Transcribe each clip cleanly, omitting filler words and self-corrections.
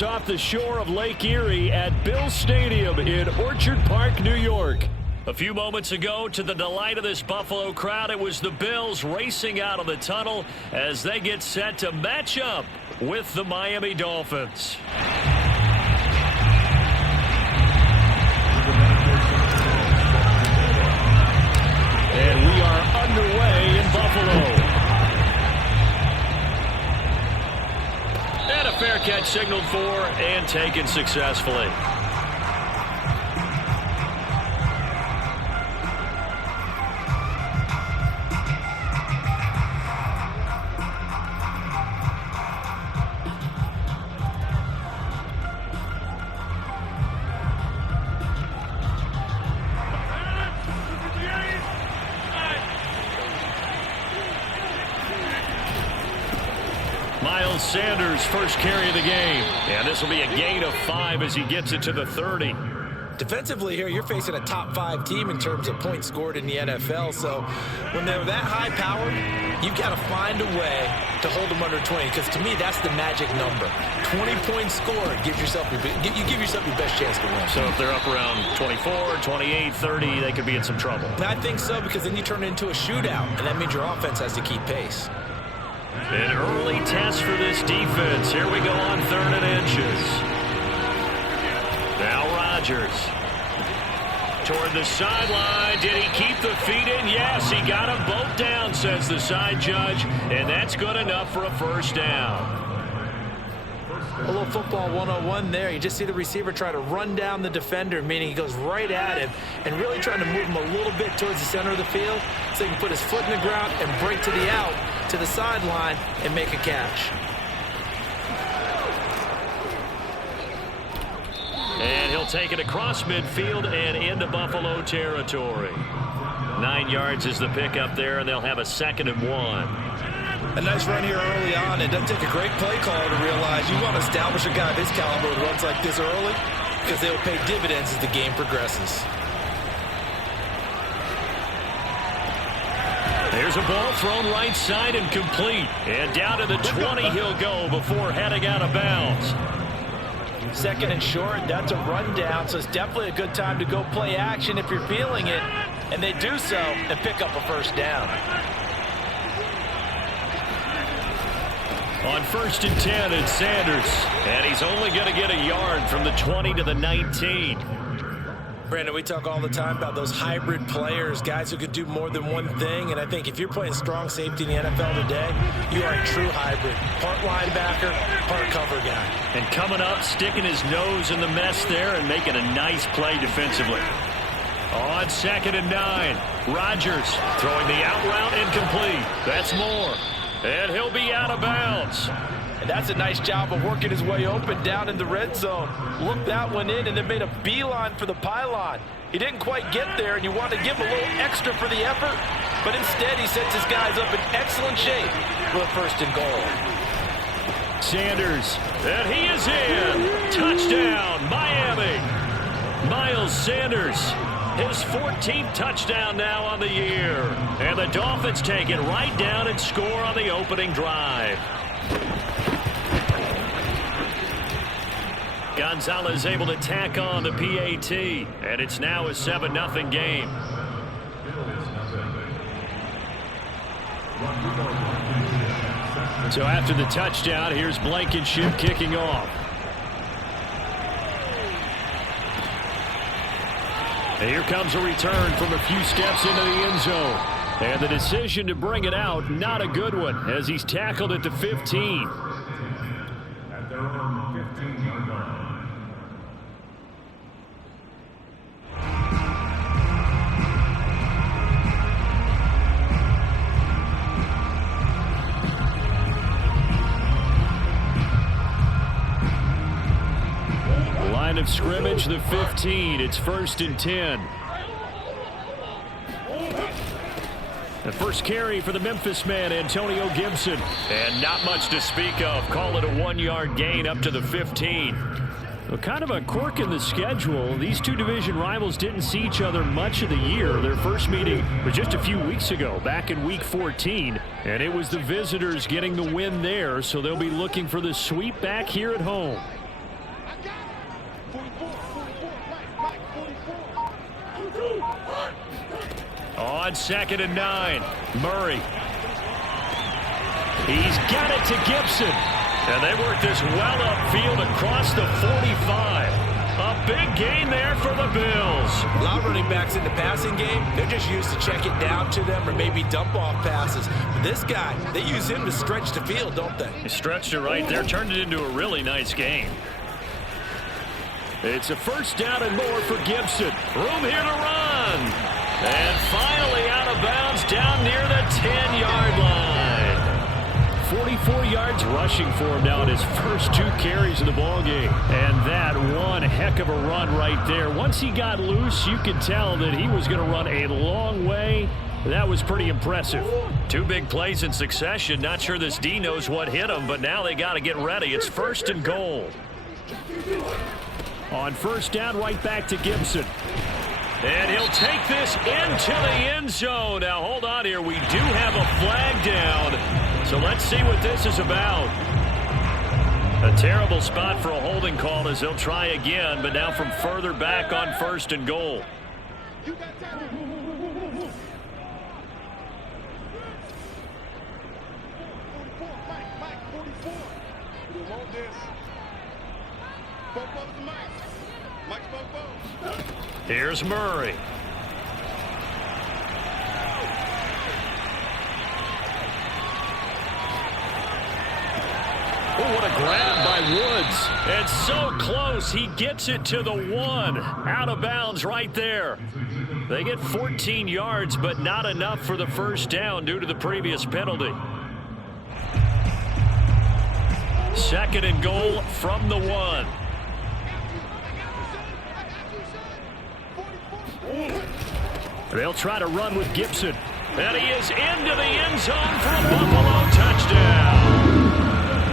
Off the shore of Lake Erie at Bill Stadium in Orchard Park, New York. A few moments ago, to the delight of this Buffalo crowd, it was the Bills racing out of the tunnel as they get set to match up with the Miami Dolphins. And we are underway in Buffalo. And a fair catch signaled for and taken successfully. Sanders' first carry of the game. And this will be a gain of 5 as he gets it to the 30. Defensively here, you're facing a top 5 team in terms of points scored in the NFL. So when they're that high powered, you've got to find a way to hold them under 20. Because to me, that's the magic number. 20 points scored gives yourself you give yourself your best chance to win. So if they're up around 24, 28, 30, they could be in some trouble. I think so, because then you turn it into a shootout, and that means your offense has to keep pace. An early test for this defense. Here we go on 3rd and inches. Now Rodgers. Toward the sideline. Did he keep the feet in? Yes, he got them both down, says the side judge. And that's good enough for a first down. A little football 101 there. You just see the receiver try to run down the defender, meaning he goes right at him and really trying to move him a little bit towards the center of the field so he can put his foot in the ground and break to the out, to the sideline, and make a catch. And he'll take it across midfield and into Buffalo territory. 9 yards is the pickup there, and they'll have a 2nd and 1. A nice run here early on. It doesn't take a great play caller to realize you want to establish a guy of his caliber with runs like this early because they will pay dividends as the game progresses. There's a ball thrown right side and complete. And down to the 20 he'll go before heading out of bounds. 2nd and short, that's a rundown, so it's definitely a good time to go play action if you're feeling it. And they do so and pick up a first down. On 1st and 10, it's Sanders. And he's only going to get a yard from the 20 to the 19. Brandon, we talk all the time about those hybrid players, guys who could do more than one thing. And I think if you're playing strong safety in the NFL today, you are a true hybrid. Part linebacker, part cover guy. And coming up, sticking his nose in the mess there and making a nice play defensively. On 2nd and 9, Rodgers throwing the out route incomplete. That's Moore. And he'll be out of bounds. And that's a nice job of working his way open down in the red zone. Looked that one in and then made a beeline for the pylon. He didn't quite get there, and you want to give him a little extra for the effort. But instead, he sets his guys up in excellent shape for the 1st and goal. Sanders, and he is in. Touchdown, Miami. Miles Sanders. His 14th touchdown now on the year. And the Dolphins take it right down and score on the opening drive. Gonzalez able to tack on the PAT. And it's now a 7-0 game. So after the touchdown, here's Blankenship kicking off. And here comes a return from a few steps into the end zone. And the decision to bring it out, not a good one, as he's tackled at the 15. At their own 15-yard line. Line of scrimmage, the 15. It's 1st and 10. The first carry for the Memphis man, Antonio Gibson. And not much to speak of. Call it a 1-yard gain up to the 15. Well, kind of a quirk in the schedule. These two division rivals didn't see each other much of the year. Their first meeting was just a few weeks ago, back in Week 14. And it was the visitors getting the win there, so they'll be looking for the sweep back here at home. On 2nd and 9, Murray. He's got it to Gibson. And they work this well upfield across the 45. A big gain there for the Bills. A lot of running backs in the passing game, they're just used to check it down to them or maybe dump off passes. But this guy, they use him to stretch the field, don't they? He stretched it right there, turned it into a really nice game. It's a 1st down and more for Gibson. Room here to run. And finally out of bounds down near the 10-yard line. 44 yards rushing for him now in his first 2 carries of the ballgame. And that one heck of a run right there. Once he got loose, you could tell that he was going to run a long way. That was pretty impressive. 2 big plays in succession. Not sure this D knows what hit him, but now they got to get ready. It's 1st and goal. On 1st down, right back to Gibson. And he'll take this into the end zone. Now, hold on here. We do have a flag down. So let's see what this is about. A terrible spot for a holding call as they'll try again, but now from further back on 1st and goal. Here's Murray. Oh, what a grab by Woods. And so close, he gets it to the 1. Out of bounds right there. They get 14 yards, but not enough for the 1st down due to the previous penalty. 2nd and goal from the 1. They'll try to run with Gibson. And he is into the end zone for a Buffalo touchdown.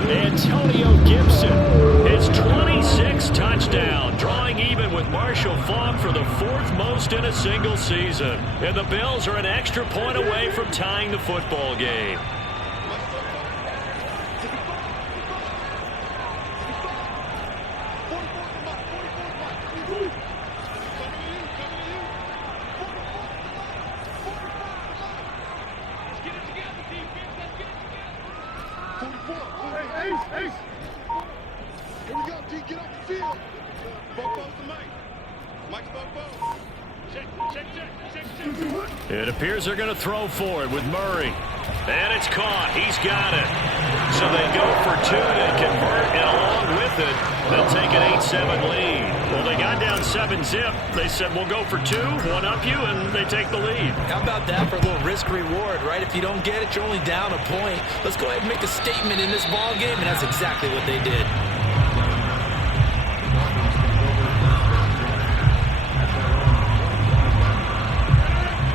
Antonio Gibson, his 26th touchdown, drawing even with Marshall Faulk for the 4th most in a single season. And the Bills are an extra point away from tying the football game. It appears they're going to throw for it with Murray. And it's caught. He's got it. So they go for 2 to convert, and along with it, they'll take an 8-7 lead. Well, they got down 7-zip. They said, we'll go for 2, one up you, and they take the lead. How about that for a little risk-reward, right? If you don't get it, you're only down a point. Let's go ahead and make a statement in this ball game, and that's exactly what they did.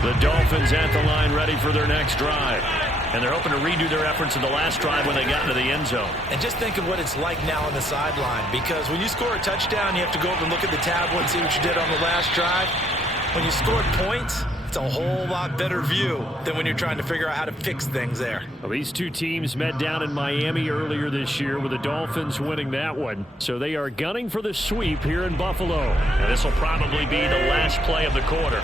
The Dolphins at the line ready for their next drive. And they're hoping to redo their efforts in the last drive when they got into the end zone. And just think of what it's like now on the sideline, because when you score a touchdown, you have to go over and look at the tablet and see what you did on the last drive. When you scored points, it's a whole lot better view than when you're trying to figure out how to fix things there. Well, these 2 teams met down in Miami earlier this year with the Dolphins winning that one. So they are gunning for the sweep here in Buffalo. And this will probably be the last play of the quarter.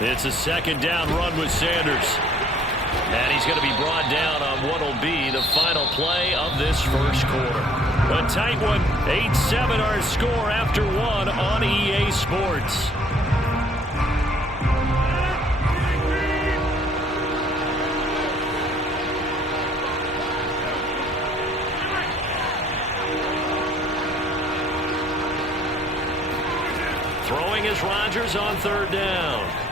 It's a 2nd down run with Sanders. And he's going to be brought down on what will be the final play of this 1st quarter. A tight one, 8-7 our score after 1 on EA Sports. Throwing is Rodgers on 3rd down.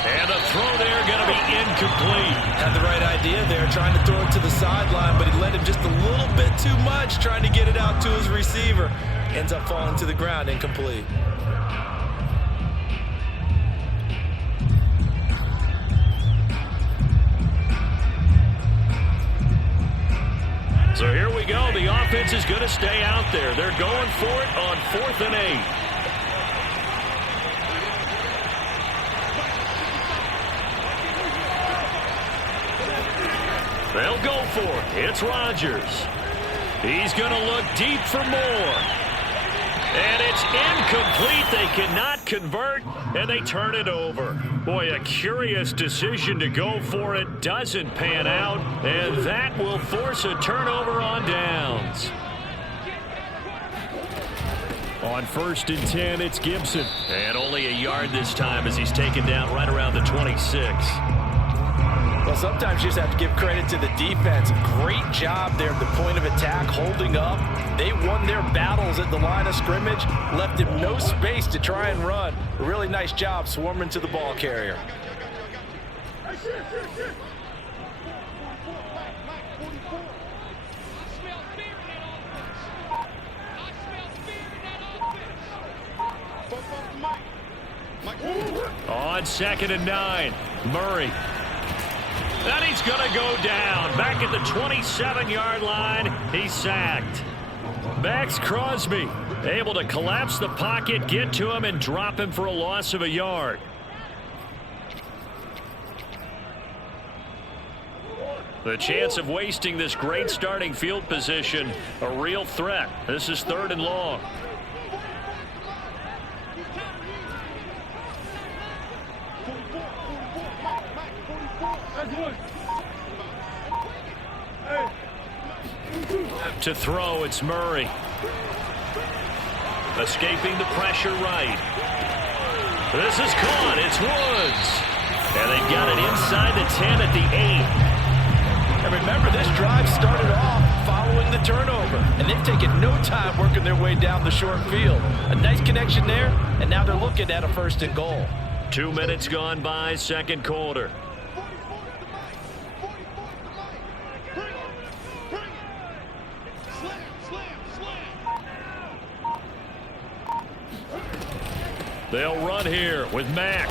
And a throw there going to be incomplete. Had the right idea there, trying to throw it to the sideline, but he led him just a little bit too much, trying to get it out to his receiver. Ends up falling to the ground, incomplete. So here we go. The offense is going to stay out there. They're going for it on 4th and 8. They'll go for it. It's Rodgers. He's going to look deep for more. And it's incomplete. They cannot convert, and they turn it over. Boy, a curious decision to go for it. Doesn't pan out, and that will force a turnover on downs. On 1st and 10, it's Gibson. And only a yard this time as he's taken down right around the 26. Well, sometimes you just have to give credit to the defense. Great job there at the point of attack, holding up. They won their battles at the line of scrimmage, left him no space to try and run. A really nice job swarming to the ball carrier. On 2nd and 9, Murray. And he's going to go down. Back at the 27-yard line, he's sacked. Max Crosby able to collapse the pocket, get to him, and drop him for a loss of a yard. The chance of wasting this great starting field position, a real threat. This is 3rd and long. To throw, it's Murray. Escaping the pressure right. This is caught. It's Woods. And they've got it inside the 10 at the 8. And remember, this drive started off following the turnover. And they've taken no time working their way down the short field. A nice connection there, and now they're looking at a 1st and goal. 2 minutes gone by, 2nd quarter. They'll run here with Mack.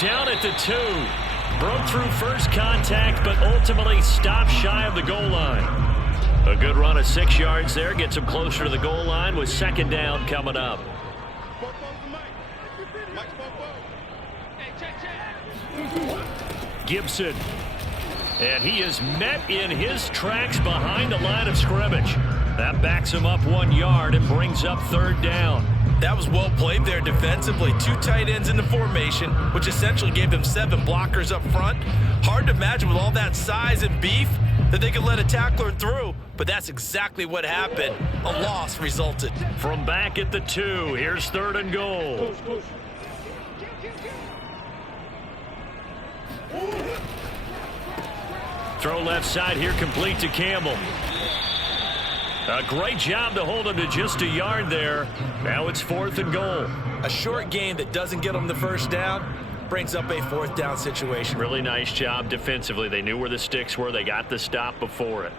Down at the 2. Broke through first contact, but ultimately stopped shy of the goal line. A good run of 6 yards there. Gets him closer to the goal line with 2nd down coming up. Gibson. And he is met in his tracks behind the line of scrimmage. That backs him up 1 yard and brings up 3rd down. That was well played there defensively. 2 tight ends in the formation, which essentially gave them 7 blockers up front. Hard to imagine with all that size and beef that they could let a tackler through, but that's exactly what happened. A loss resulted. From back at the 2, here's 3rd and goal. Throw left side here, complete to Campbell. A great job to hold him to just a yard there. Now it's 4th and goal. A short game that doesn't get them the 1st down brings up a 4th down situation. Really nice job defensively. They knew where the sticks were. They got the stop before it.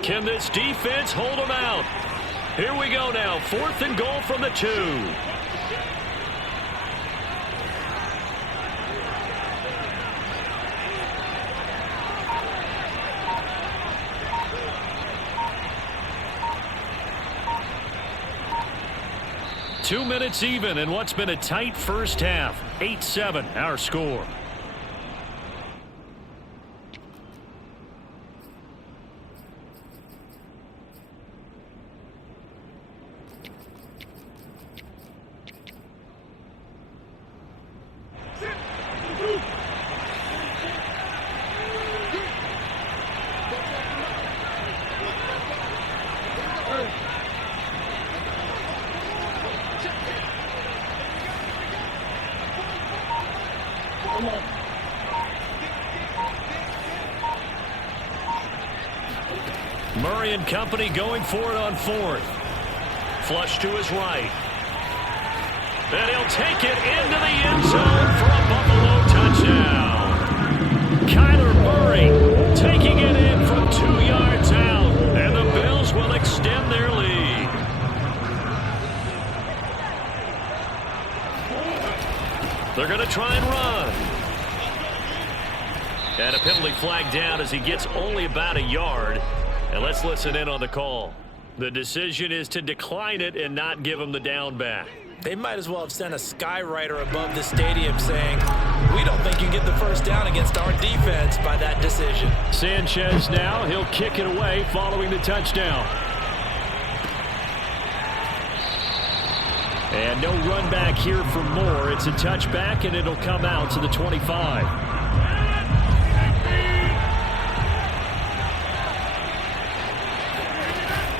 Can this defense hold them out? Here we go now. 4th and goal from the 2. Two minutes even in what's been a tight first half. 8-7 our score. Murray and company going for it on 4th. Flush to his right. And he'll take it into the end zone for a Buffalo touchdown. Kyler Murray taking it in from 2 yards out. And the Bills will extend their lead. They're going to try and run. And a penalty flag down as he gets only about a yard. And let's listen in on the call. The decision is to decline it and not give him the down back. They might as well have sent a skywriter above the stadium saying, we don't think you get the first down against our defense by that decision. Sanchez now, he'll kick it away following the touchdown. And no run back here for Moore. It's a touchback, and it'll come out to the 25.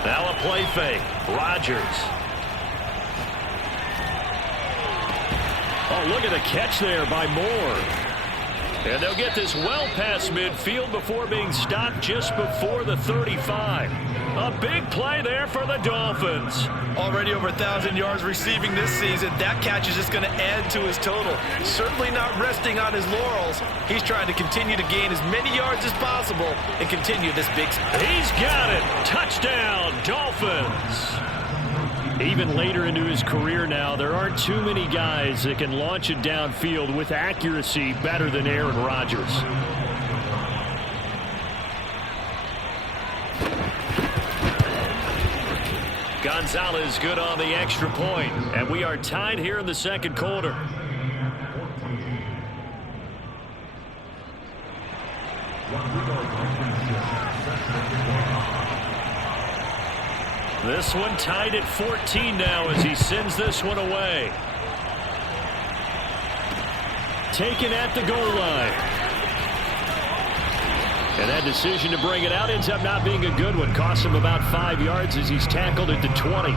Now a play fake. Rodgers. Oh, look at the catch there by Moore. And they'll get this well past midfield before being stopped just before the 35. A big play there for the Dolphins. Already over 1,000 yards receiving this season. That catch is just going to add to his total. Certainly not resting on his laurels. He's trying to continue to gain as many yards as possible and continue this big... He's got it. Touchdown, Dolphins. Even later into his career now, there aren't too many guys that can launch it downfield with accuracy better than Aaron Rodgers. Gonzalez good on the extra point, and we are tied here in the second quarter. This one tied at 14 now as he sends this one away. Taken at the goal line. And that decision to bring it out ends up not being a good one. Costs him about 5 yards as he's tackled at the 20.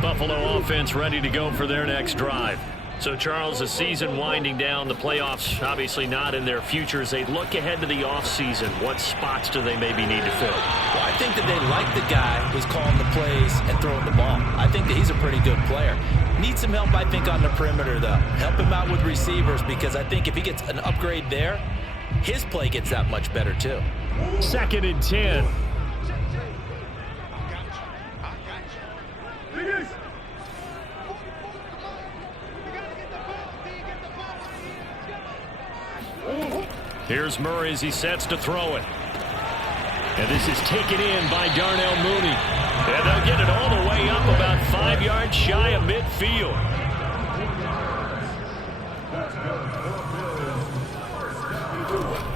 Buffalo offense ready to go for their next drive. So, Charles, the season winding down, the playoffs obviously not in their future. As they look ahead to the offseason, what spots do they maybe need to fill? Well, I think that they like the guy who's calling the plays and throwing the ball. I think that he's a pretty good player. Needs some help, I think, on the perimeter, though. Help him out with receivers, because I think if he gets an upgrade there, his play gets that much better, too. 2nd and 10. Here's Murray as he sets to throw it. And this is taken in by Darnell Mooney. And they'll get it all the way up about 5 yards shy of midfield.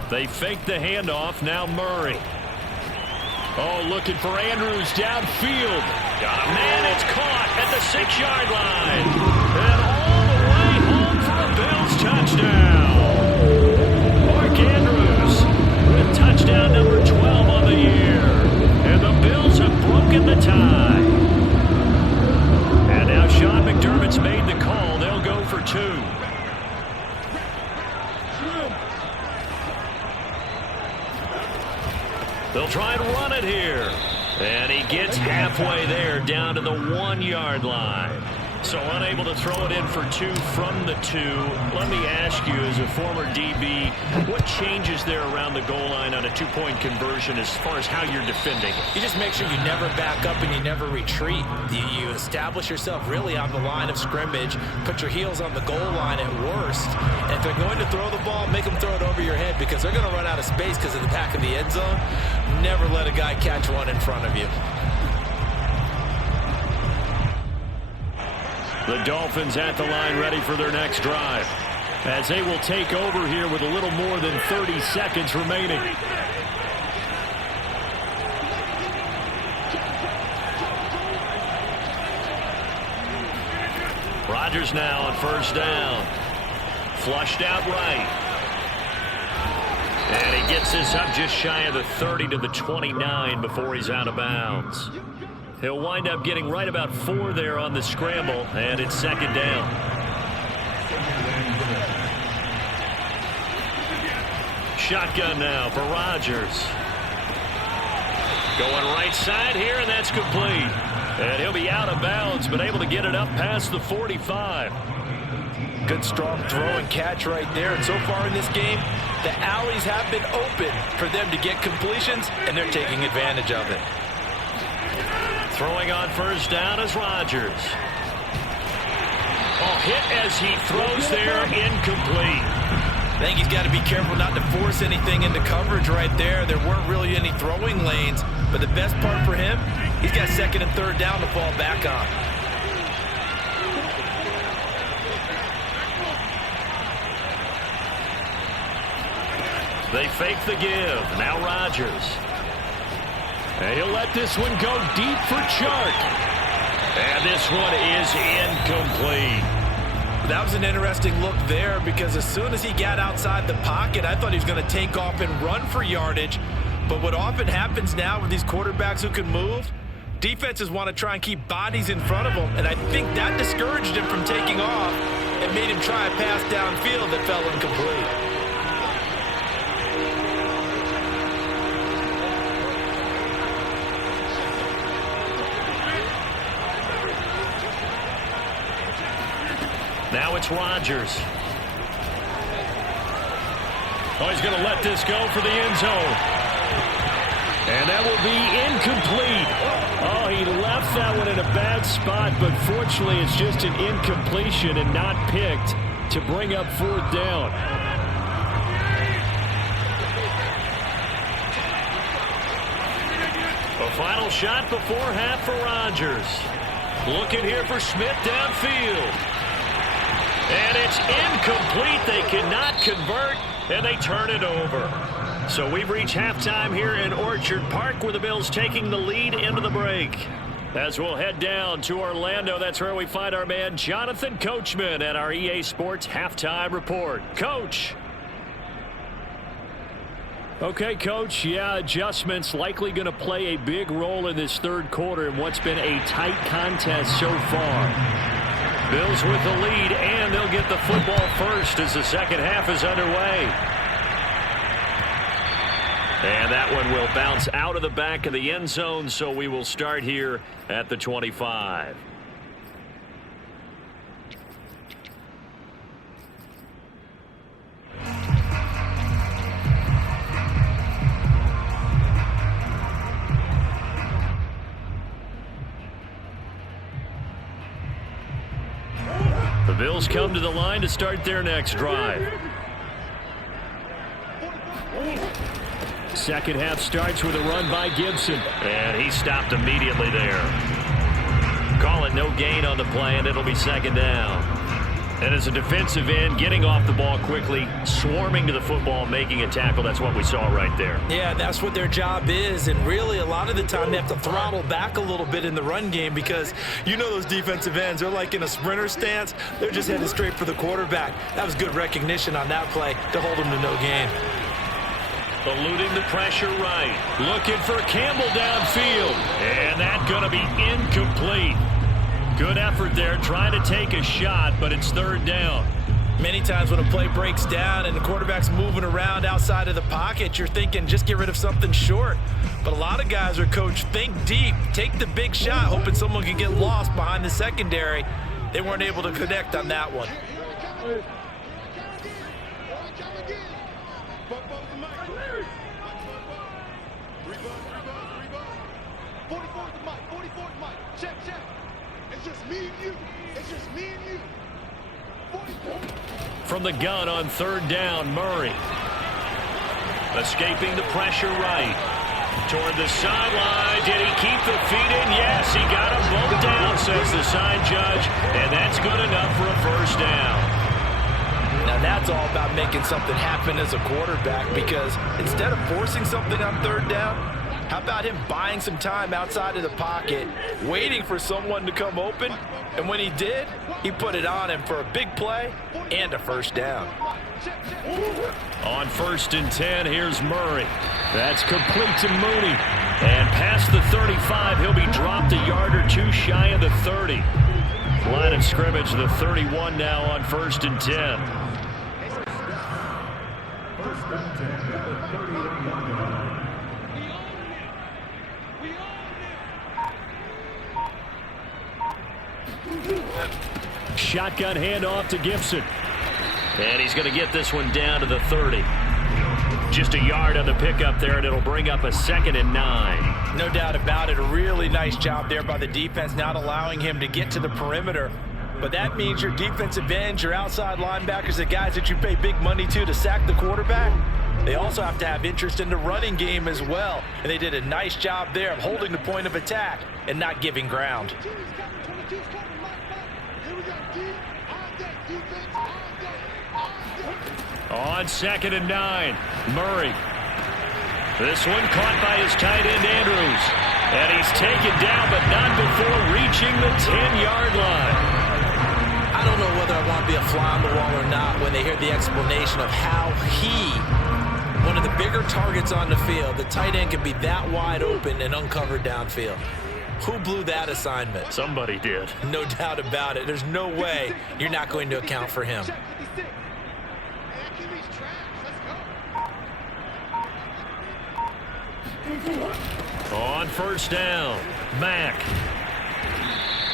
They fake the handoff. Now Murray. Oh, looking for Andrews downfield. Man, it's caught at the 6-yard line. And all the way home for a Bills touchdown. Andrews with touchdown number 12 on the year. And the Bills have broken the tie. And now Sean McDermott's made the call. They'll go for 2. They'll try and run it here. And he gets halfway there down to the 1-yard line. So unable to throw it in for 2 from the 2. Let me ask you, as a former DB, what changes there around the goal line on a 2-point conversion as far as how you're defending? You just make sure you never back up and you never retreat. You establish yourself really on the line of scrimmage, put your heels on the goal line at worst. And if they're going to throw the ball, make them throw it over your head, because they're going to run out of space because of the back of the end zone. Never let a guy catch one in front of you. The Dolphins at the line ready for their next drive, as they will take over here with a little more than 30 seconds remaining. Rodgers now on 1st down. Flushed out right. And he gets this up just shy of the 30 to the 29 before he's out of bounds. He'll wind up getting right about 4 there on the scramble, and it's 2nd down. Shotgun now for Rodgers. Going right side here, and that's complete. And he'll be out of bounds, but able to get it up past the 45. Good strong throw and catch right there. And so far in this game, the alleys have been open for them to get completions, and they're taking advantage of it. Throwing on first down is Rodgers. Oh, hit as he throws there, incomplete. I think he's got to be careful not to force anything into coverage right there. There weren't really any throwing lanes, but the best part for him, he's got second and third down to fall back on. They fake the give. Now Rodgers. And he'll let this one go deep for Chark. And this one is incomplete. That was an interesting look there because as soon as he got outside the pocket, I thought he was going to take off and run for yardage. But what often happens now with these quarterbacks who can move, defenses want to try and keep bodies in front of them. And I think that discouraged him from taking off and made him try a pass downfield that fell incomplete. Now it's Rodgers. Oh, he's going to let this go for the end zone. And that will be incomplete. Oh, he left that one in a bad spot, but fortunately it's just an incompletion and not picked to bring up fourth down. A final shot before half for Rodgers. Looking here for Smith downfield. And it's incomplete. They cannot convert, and they turn it over. So we've reached halftime here in Orchard Park with the Bills taking the lead into the break. As we'll head down to Orlando, that's where we find our man Jonathan Coachman at our EA Sports Halftime Report. Coach. Okay, Coach, yeah, adjustments likely going to play a big role in this third quarter in what's been a tight contest so far. Bills with the lead, and they'll get the football first as the second half is underway. And that one will bounce out of the back of the end zone, so we will start here at the 25. The Bills come to the line to start their next drive. Second half starts with a run by Gibson. And he stopped immediately there. Call it no gain on the play, and it'll be second down. And as a defensive end, getting off the ball quickly, swarming to the football, making a tackle, that's what we saw right there. Yeah, that's what their job is, and really a lot of the time they have to throttle back a little bit in the run game because you know those defensive ends, they're like in a sprinter stance, they're just heading straight for the quarterback. That was good recognition on that play to hold them to no gain. Eluding the pressure right. Looking for Campbell downfield, and that's going to be incomplete. Good effort there, trying to take a shot, but it's third down. Many times when a play breaks down and the quarterback's moving around outside of the pocket, you're thinking just get rid of something short. But a lot of guys are coached, think deep, take the big shot, hoping someone can get lost behind the secondary. They weren't able to connect on that one. From the gun on third down, Murray. Escaping the pressure right. Toward the sideline. Did he keep the feet in? Yes, he got them both down, says the side judge. And that's good enough for a first down. Now that's all about making something happen as a quarterback because instead of forcing something on third down, how about him buying some time outside of the pocket, waiting for someone to come open, and when he did, he put it on him for a big play and a first down. On 1st and 10, here's Murray. That's complete to Mooney. And past the 35, he'll be dropped a yard or two shy of the 30. Line of scrimmage, the 31 now on 1st and 10. Shotgun handoff to Gibson. And he's going to get this one down to the 30. Just a yard on the pickup there, and it'll bring up a 2nd and 9. No doubt about it. A really nice job there by the defense, not allowing him to get to the perimeter. But that means your defensive ends, your outside linebackers, the guys that you pay big money to sack the quarterback, they also have to have interest in the running game as well. And they did a nice job there of holding the point of attack and not giving ground. On 2nd and 9, Murray. This one caught by his tight end, Andrews. And he's taken down, but not before reaching the 10-yard line. I don't know whether I want to be a fly on the wall or not when they hear the explanation of how one of the bigger targets on the field, the tight end can be that wide open and uncovered downfield. Who blew that assignment? Somebody did. No doubt about it. There's no way you're not going to account for him. On 1st down, Mack.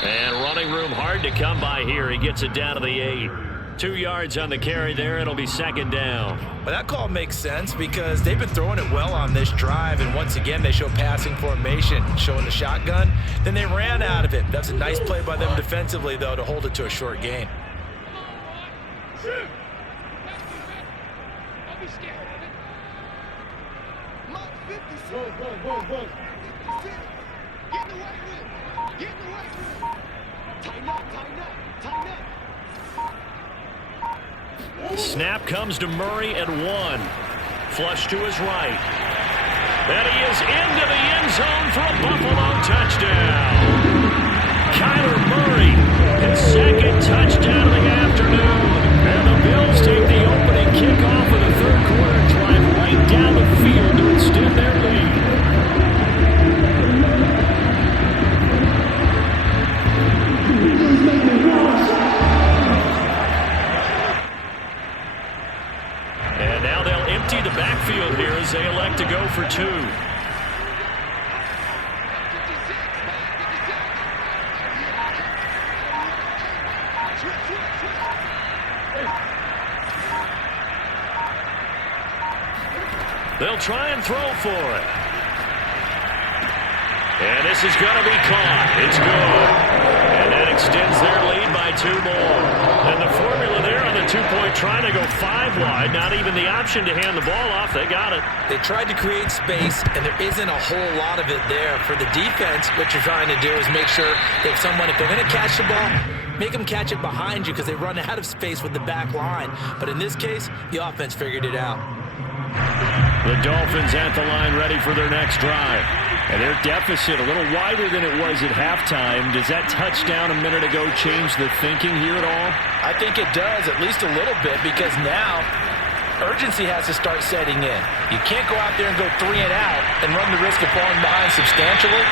And running room hard to come by here. He gets it down to the 8. 2 yards on the carry there. It'll be 2nd down. Well, that call makes sense because they've been throwing it well on this drive, and once again they show passing formation, showing the shotgun. Then they ran out of it. That's a nice play by them defensively, though, to hold it to a short gain. Snap comes to Murray at 1. Flush to his right. And he is into the end zone for a Buffalo touchdown. Kyler Murray, his 2nd touchdown of the afternoon. And the Bills take the opening kickoff of the 3rd quarter drive right down the field to extend their lead. And now they'll empty the backfield here as they elect to go for 2. They'll try and throw for it. And this is going to be caught. It's good. And that extends their lead by 2 more. And the formula there on the 2-point trying to go 5 wide. Not even the option to hand the ball off. They got it. They tried to create space, and there isn't a whole lot of it there. For the defense, what you're trying to do is make sure that if they're going to catch the ball, make them catch it behind you because they run out of space with the back line. But in this case, the offense figured it out. The Dolphins at the line ready for their next drive. And their deficit a little wider than it was at halftime. Does that touchdown a minute ago change the thinking here at all? I think it does, at least a little bit, because now urgency has to start setting in. You can't go out there and go 3 and out and run the risk of falling behind substantially,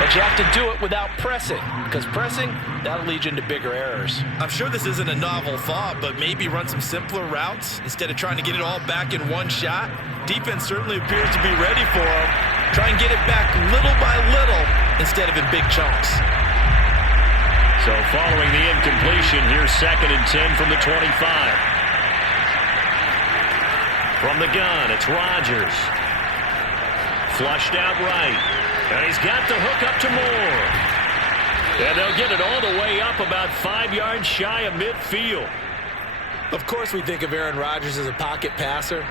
but you have to do it without pressing, because pressing, that'll lead you into bigger errors. I'm sure this isn't a novel thought, but maybe run some simpler routes instead of trying to get it all back in one shot. Defense certainly appears to be ready for them. Try and get it back little by little instead of in big chunks. So following the incompletion, here's 2nd and 10 from the 25. From the gun, it's Rodgers. Flushed out right. And he's got the hook up to Moore. And they'll get it all the way up about 5 yards shy of midfield. Of course we think of Aaron Rodgers as a pocket passer,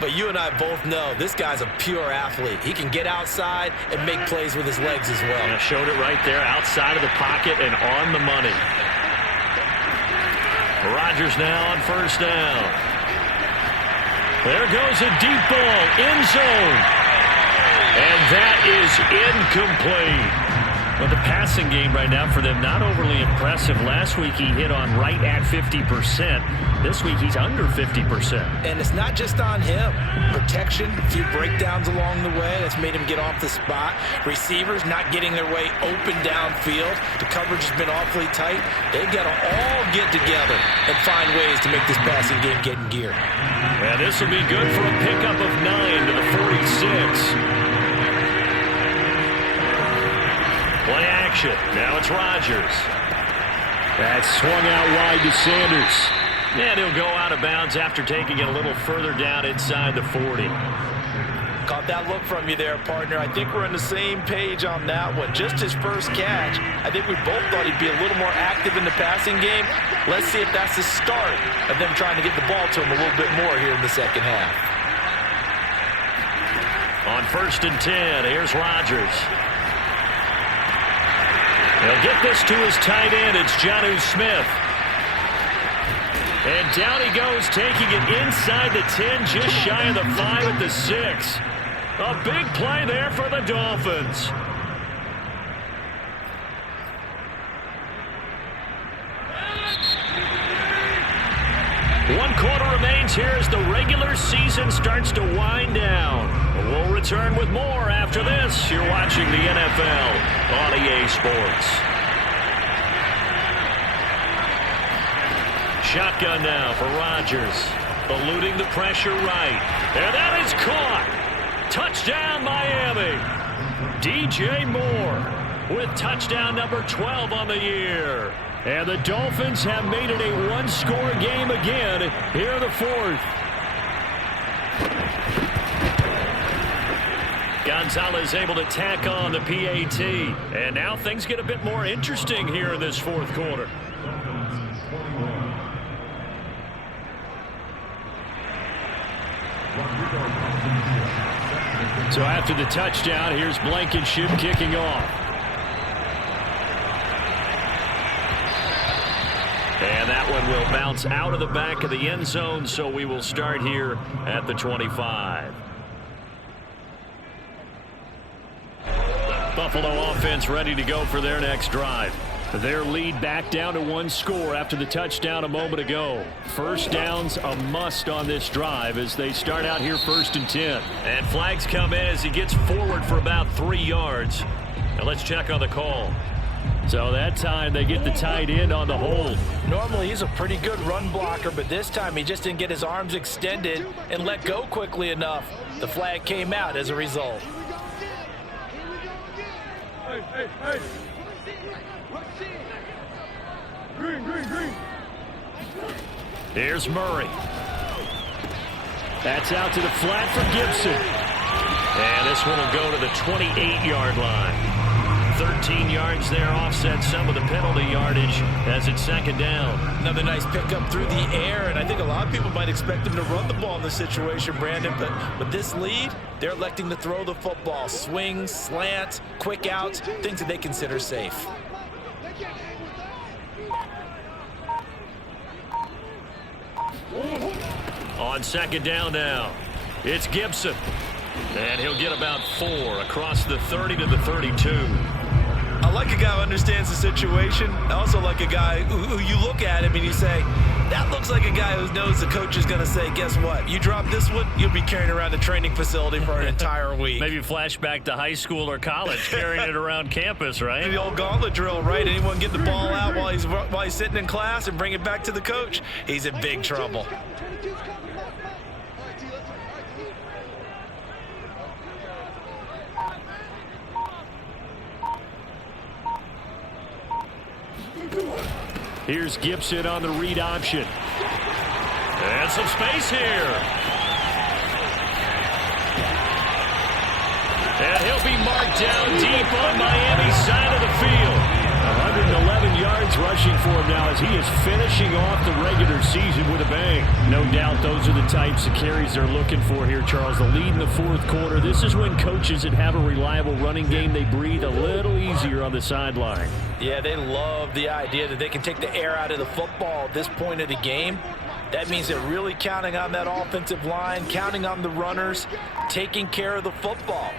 but you and I both know this guy's a pure athlete. He can get outside and make plays with his legs as well. And showed it right there, outside of the pocket and on the money. Rodgers now on 1st down. There goes a deep ball, end zone. And that is incomplete. Well, the passing game right now for them, not overly impressive. Last week he hit on right at 50%. This week he's under 50%. And it's not just on him. Protection, a few breakdowns along the way. That's made him get off the spot. Receivers not getting their way open downfield. The coverage has been awfully tight. They've got to all get together and find ways to make this passing game get in gear. And this will be good for a pickup of 9 to the 46. Play action. Now it's Rodgers. That's swung out wide to Sanders. And he'll go out of bounds after taking it a little further down inside the 40. Caught that look from you there, partner. I think we're on the same page on that one. Just his first catch, I think we both thought he'd be a little more active in the passing game. Let's see if that's the start of them trying to get the ball to him a little bit more here in the second half. On 1st and 10, here's Rodgers. He'll get this to his tight end. It's Jonnu Smith. And down he goes, taking it inside the 10, just shy of the 5 at the 6. A big play there for the Dolphins. One quarter remains here as the regular season starts to wind down. We'll return with more after this. You're watching the NFL on EA Sports. Shotgun now for Rodgers. Eluding the pressure right. And that is caught. Touchdown, Miami. DJ Moore with touchdown number 12 on the year. And the Dolphins have made it a one-score game again here in the 4th. Gonzalez able to tack on the PAT. And now things get a bit more interesting here in this 4th quarter. So after the touchdown, here's Blankenship kicking off. And that one will bounce out of the back of the end zone, so we will start here at the 25. Buffalo offense ready to go for their next drive. Their lead back down to 1 score after the touchdown a moment ago. First down's a must on this drive as they start out here 1st and 10. And flags come in as he gets forward for about 3 yards. Now let's check on the call. So that time they get the tight end on the hold. Normally he's a pretty good run blocker, but this time he just didn't get his arms extended and let go quickly enough. The flag came out as a result. Hey. Green. Here's Murray. That's out to the flat for Gibson. And this one will go to the 28-yard line. 13 yards there, offset some of the penalty yardage as it's 2nd down. Another nice pickup through the air, and I think a lot of people might expect him to run the ball in this situation, Brandon, but with this lead, they're electing to throw the football. Swings, slants, quick outs, things that they consider safe. On 2nd down now, it's Gibson. And he'll get about 4 across the 30 to the 32. I like a guy who understands the situation. I also like a guy who you look at him and you say, that looks like a guy who knows the coach is going to say, guess what? You drop this one, you'll be carrying around the training facility for an entire week. Maybe flashback to high school or college, carrying it around campus, right? The old gauntlet drill, right? Anyone get the ball out while he's sitting in class and bring it back to the coach, he's in big trouble. Here's Gibson on the read option. And some space here. And he'll be marked down deep on Miami's side of the field. 111 yards rushing for him now as he is finishing off the regular season with a bang. No doubt those are the types of carries they're looking for here, Charles. The lead in the 4th quarter. This is when coaches that have a reliable running game, they breathe a little easier on the sideline. Yeah, they love the idea that they can take the air out of the football at this point of the game. That means they're really counting on that offensive line, counting on the runners, taking care of the football.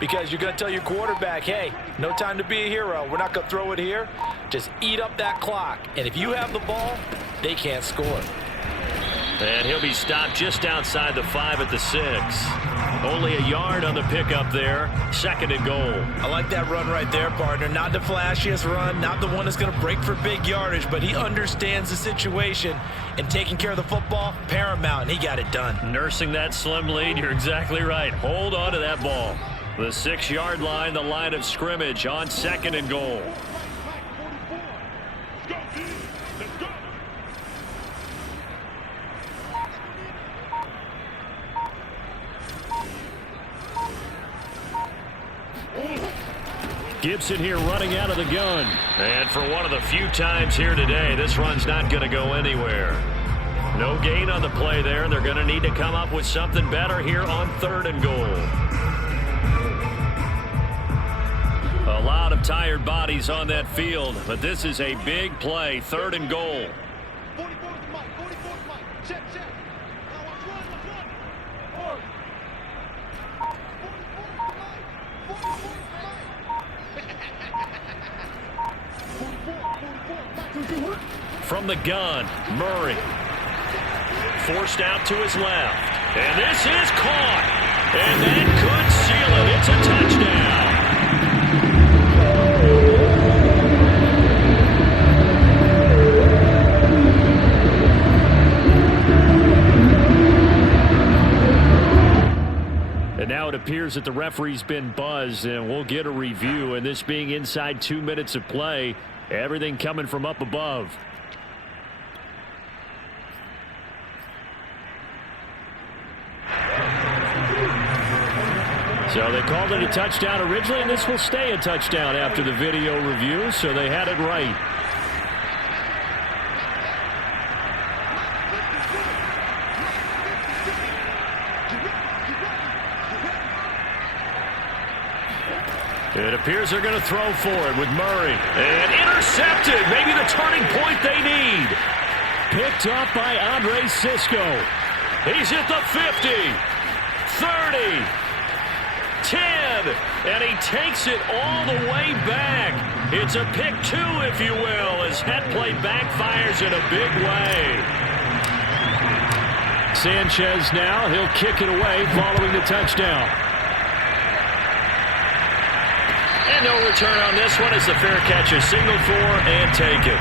Because you're going to tell your quarterback, hey, no time to be a hero. We're not going to throw it here. Just eat up that clock. And if you have the ball, they can't score. And he'll be stopped just outside the 5 at the 6. Only a yard on the pickup there. 2nd and goal. I like that run right there, partner. Not the flashiest run, not the one that's going to break for big yardage, but he understands the situation, and taking care of the football, paramount, and he got it done. Nursing that slim lead, you're exactly right. Hold on to that ball. The 6-yard line, the line of scrimmage on 2nd and goal. Gibson here running out of the gun. And for one of the few times here today, this run's not going to go anywhere. No gain on the play there. They're going to need to come up with something better here on 3rd and goal. A lot of tired bodies on that field, but this is a big play. 3rd and goal. From the gun, Murray. Forced out to his left. And this is caught. And that could seal it. It's a touchdown. And now it appears that the referee's been buzzed, and we'll get a review. And this being inside 2 minutes of play, everything coming from up above. So they called it a touchdown originally, and this will stay a touchdown after the video review, so they had it right. It appears they're going to throw for it with Murray. And intercepted. Maybe the turning point they need. Picked up by Andre Cisco. He's at the 50, 30, 10, and he takes it all the way back. It's a pick 2, if you will, as that play backfires in a big way. Sanchez now, he'll kick it away following the touchdown. And no return on this one as the fair catch is signaled for and taken.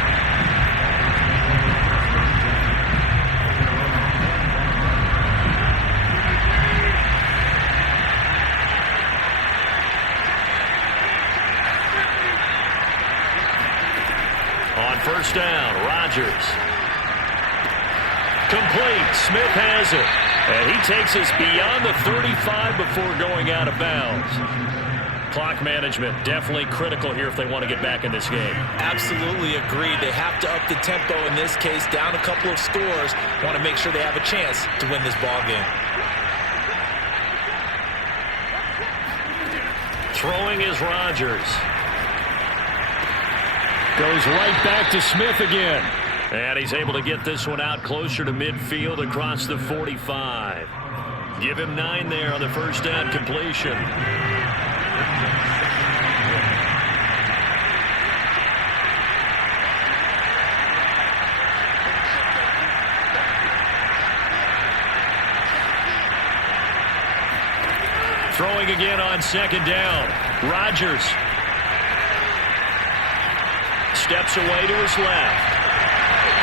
On 1st down, Rodgers. Complete. Smith has it. And he takes us beyond the 35 before going out of bounds. Clock management definitely critical here if they want to get back in this game. Absolutely agreed. They have to up the tempo in this case, down a couple of scores. Want to make sure they have a chance to win this ball game. Throwing is Rodgers. Goes right back to Smith again. And he's able to get this one out closer to midfield across the 45. Give him 9 there on the 1st down completion. Throwing again on 2nd down. Rodgers steps away to his left.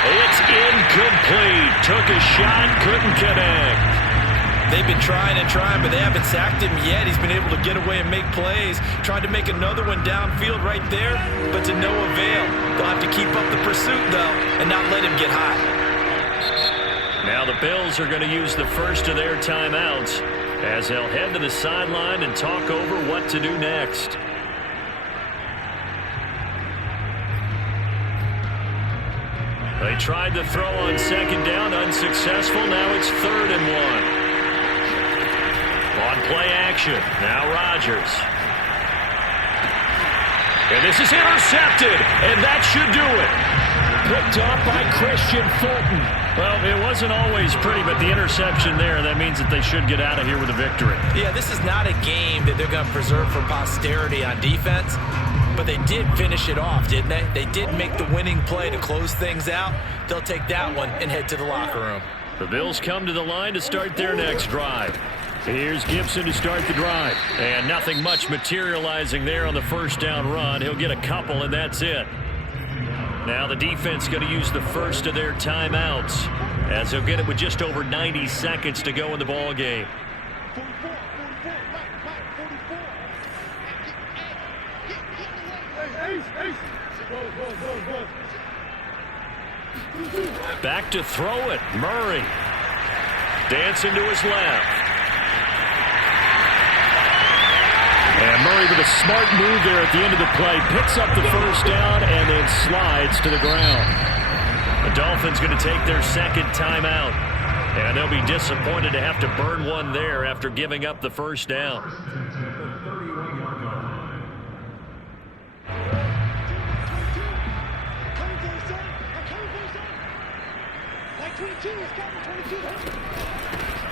It's incomplete. Took a shot, couldn't connect. They've been trying and trying, but they haven't sacked him yet. He's been able to get away and make plays. Tried to make another one downfield right there, but to no avail. They'll have to keep up the pursuit, though, and not let him get hot. Now the Bills are going to use the first of their timeouts as they'll head to the sideline and talk over what to do next. They tried to throw on 2nd down, unsuccessful. Now it's 3rd and 1. On play action, now Rodgers. And this is intercepted, and that should do it. Picked up by Christian Fulton. Well, it wasn't always pretty, but the interception there, that means that they should get out of here with a victory. Yeah, this is not a game that they're going to preserve for posterity on defense, but they did finish it off, didn't they? They did make the winning play to close things out. They'll take that one and head to the locker room. The Bills come to the line to start their next drive. Here's Gibson to start the drive. And nothing much materializing there on the 1st down run. He'll get a couple, and that's it. Now the defense going to use the first of their timeouts as they'll get it with just over 90 seconds to go in the ball game. Back to throw it. Murray. Dancing to his left. And Murray with a smart move there at the end of the play. Picks up the first down and then slides to the ground. The Dolphins going to take their second timeout. And they'll be disappointed to have to burn one there after giving up the first down.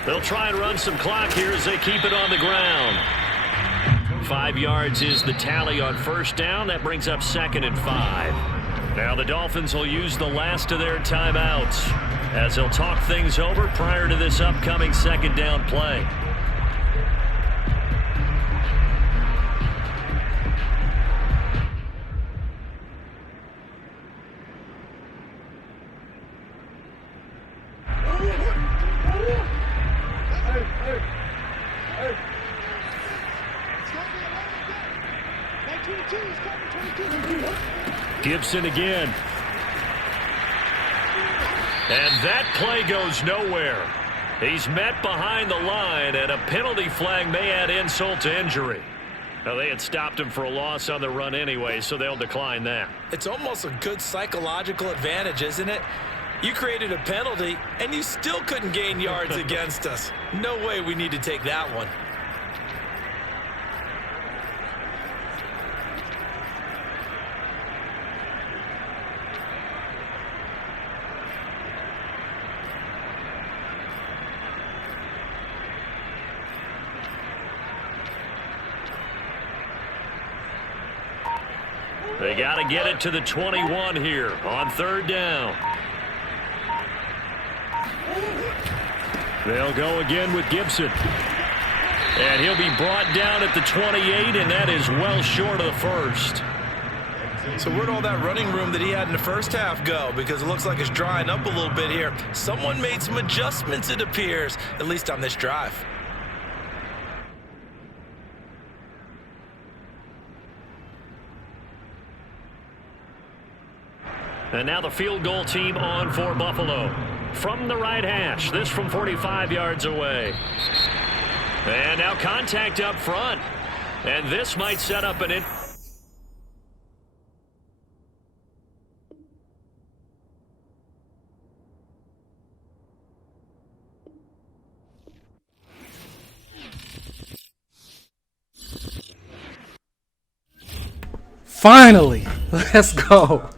They'll try and run some clock here as they keep it on the ground. 5 yards is the tally on first down. That brings up 2nd and 5. Now the Dolphins will use the last of their timeouts as they'll talk things over prior to this upcoming second down play. Gibson again. And that play goes nowhere. He's met behind the line, and a penalty flag may add insult to injury. Now, they had stopped him for a loss on the run anyway, so they'll decline that. It's almost a good psychological advantage, isn't it? You created a penalty, and you still couldn't gain yards against us. No way we need to take that one. They got to get it to the 21 here on third down. They'll go again with Gibson. And he'll be brought down at the 28, and that is well short of the first. So where'd all that running room that he had in the first half go? Because it looks like it's drying up a little bit here. Someone made some adjustments, it appears, at least on this drive. And now the field goal team on for Buffalo. From the right hash, this from 45 yards away. And now contact up front. And this might set up an... Finally, let's go.